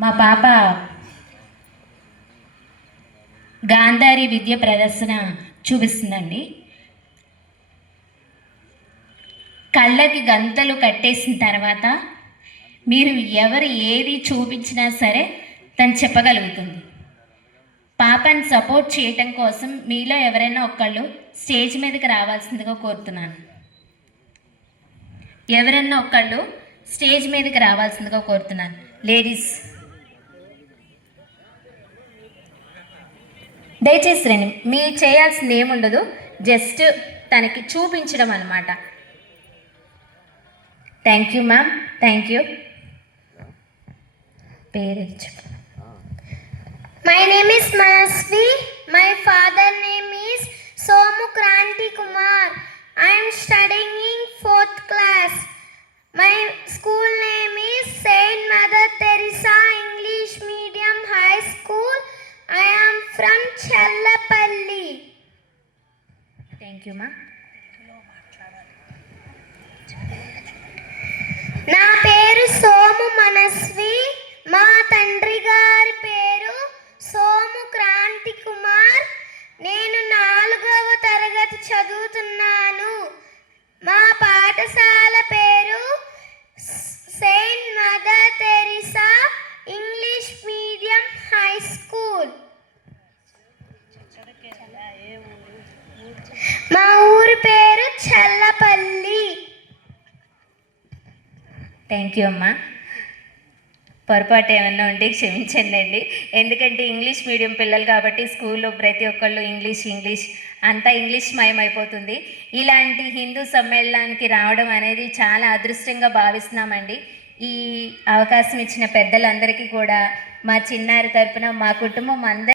మా పాప గాంధారి విద్య ప్రదర్శన చూపిస్తుందండి. కళ్ళకి గంతలు కట్టేసిన తర్వాత మీరు ఎవరు ఏది చూపించినా సరే తను చెప్పగలుగుతుంది. పాపని సపోర్ట్ చేయటం కోసం మీలో ఎవరైనా ఒకళ్ళు స్టేజ్ మీదకి రావాల్సిందిగా కోరుతున్నాను. ఎవరైనా ఒకళ్ళు స్టేజ్ మీదకి రావాల్సిందిగా కోరుతున్నాను. లేడీస్ దయచేసి రండి. మీరు చేయాల్సింది ఏముండదు, జస్ట్ తనకి చూపించడం అన్నమాట. Thank you ma'am, thank you. పేరు చెప్పు. My name is Manasvi. My father name is Somu Kranti Kumar. I am studying in 4th class. My school name is Saint Mother Teresa English Medium High School. I am from Chellapalli. Thank you ma'am. నా పేరు సోము మనస్వి. మా తండ్రి గారి పేరు సోము క్రాంతి కుమార్. నేను 4వ తరగతి చదువుతున్నాను. మా పాఠశాల పేరు Saint mother Teresa English medium high school. మా ఊరి పేరు చల్లపల్లి. థ్యాంక్ యూ అమ్మా. పొరపాటు ఏమన్నా ఉంటే క్షమించండి. ఎందుకంటే ఇంగ్లీష్ మీడియం పిల్లలు కాబట్టి స్కూల్లో ప్రతి ఒక్కళ్ళు ఇంగ్లీష్ అంతా ఇంగ్లీష్ మయమైపోతుంది. ఇలాంటి హిందూ సమ్మేళనానికి రావడం అనేది చాలా అదృష్టంగా భావిస్తున్నామండి. ఈ అవకాశం ఇచ్చిన పెద్దలందరికీ కూడా మా చిన్నారి తరపున మా కుటుంబం అందరి